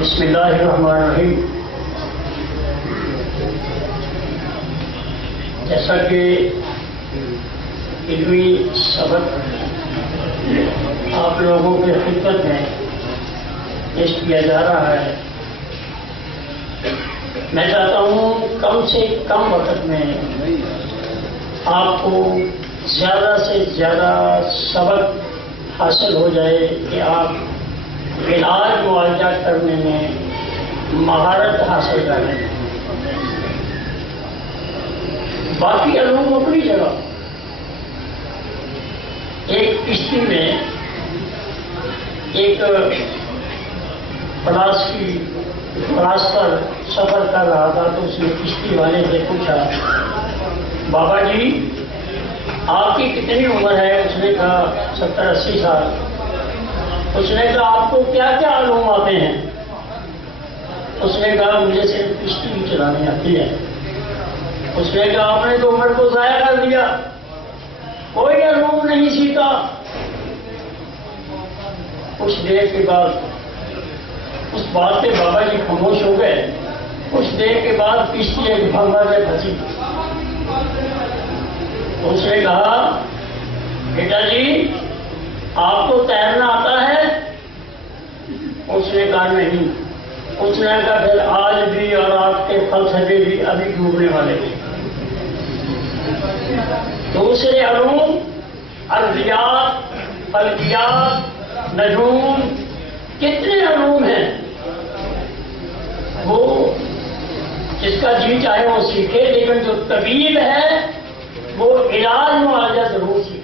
بسم اللہ الرحمن الرحیم۔ جیسا کہ علمی سبق آپ لوگوں کے خدمت میں پیش کیا جا رہا ہے، میں چاہتا ہوں کم سے کم وقت میں آپ کو زیادہ سے زیادہ سبق حاصل ہو جائے کہ آپ علاج معالجہ کرنے میں مہارت حاصل کر لیں۔ باقی علوم اپنی جگہ، ایک کشتی میں ایک پلاس پر سفر کر رہا تھا تو اس نے کشتی والے سے پوچھا، بابا جی آپ کی کتنی عمر ہے؟ اس نے کہا 70-80 سال۔ اس نے کہا آپ کو کیا کیا علوم آتے ہیں؟ اس نے کہا مجھے صرف کشتی چلانے آتی ہے۔ اس نے کہا آپ نے تو عمر کو ضائع کر دیا، کوئی علوم نہیں سیکھا۔ کچھ دیر کے بعد اس بات پہ بابا جی خاموش ہو گئے۔ کچھ دیر کے بعد کشتی ایک بھنور میں پھنسی۔ اس نے کہا بیٹا جی آپ کو تیرنا آتا ہے؟ اس نے کہا نہیں۔ اس نے کہا پھر آج بھی اور آپ کے فلسفے بھی ابھی ڈوبنے والے ہیں۔ دوسرے علوم، ارضیات، فلکیات، نجوم، کتنے علوم ہیں، وہ جس کا جی چاہے وہ سیکھے، لیکن جو طبیب ہے وہ علاج معالجہ ضرور سیکھے۔